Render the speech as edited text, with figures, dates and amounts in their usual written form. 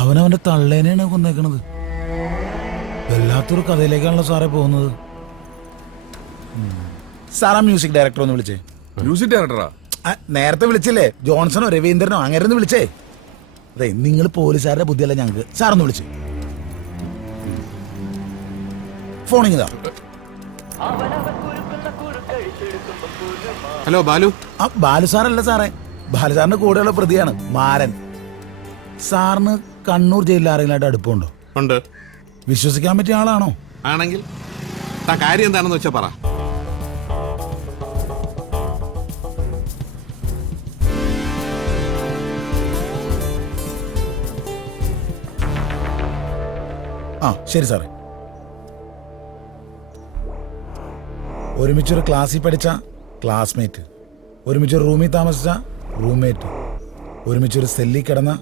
അവനവന്റെ തള്ളേനെയാണ് കൊന്നേക്കണത്. വല്ലാത്തൊരു കഥയിലേക്കാണല്ലോ സാറേ പോകുന്നത്. സാറാ മ്യൂസിക് ഡയറക്ടർ ഒന്ന് വിളിച്ചേ. മ്യൂസിക് ഡയറക്ടറാ? നേരത്തെ വിളിച്ചില്ലേ, ജോൺസണോ രവീന്ദ്രനോ അങ്ങനെ വിളിച്ചേ. അതെ, നിങ്ങൾ പോലീസുകാരുടെ ബുദ്ധിയല്ല ഞങ്ങൾക്ക്. സാറൊന്ന് വിളിച്ചു ഫോണിങ്ങതാ. ഹലോ ബാലു. ബാലു സാറല്ല സാറേ, ബാലു സാറിന്റെ കൂടെയുള്ള പ്രതിയാണ് മാരൻ. സാറിന് കണ്ണൂർ ജയിലിൽ ആരെങ്കിലും അടുപ്പമുണ്ടോ? ഉണ്ട്. വിശ്വസിക്കാൻ പറ്റിയ ആളാണോ? ആണെങ്കിൽ കാര്യം എന്താണെന്ന് വെച്ചാ പറ. ആ ശരി സാറേ. ഒരുമിച്ചൊരു ക്ലാസ്സിൽ പഠിച്ച ക്ലാസ്മേറ്റ്, ഒരുമിച്ചൊരു റൂമിൽ താമസിച്ച റൂംമേറ്റ്, ഒരുമിച്ചൊരു സെല്ലിൽ കിടന്ന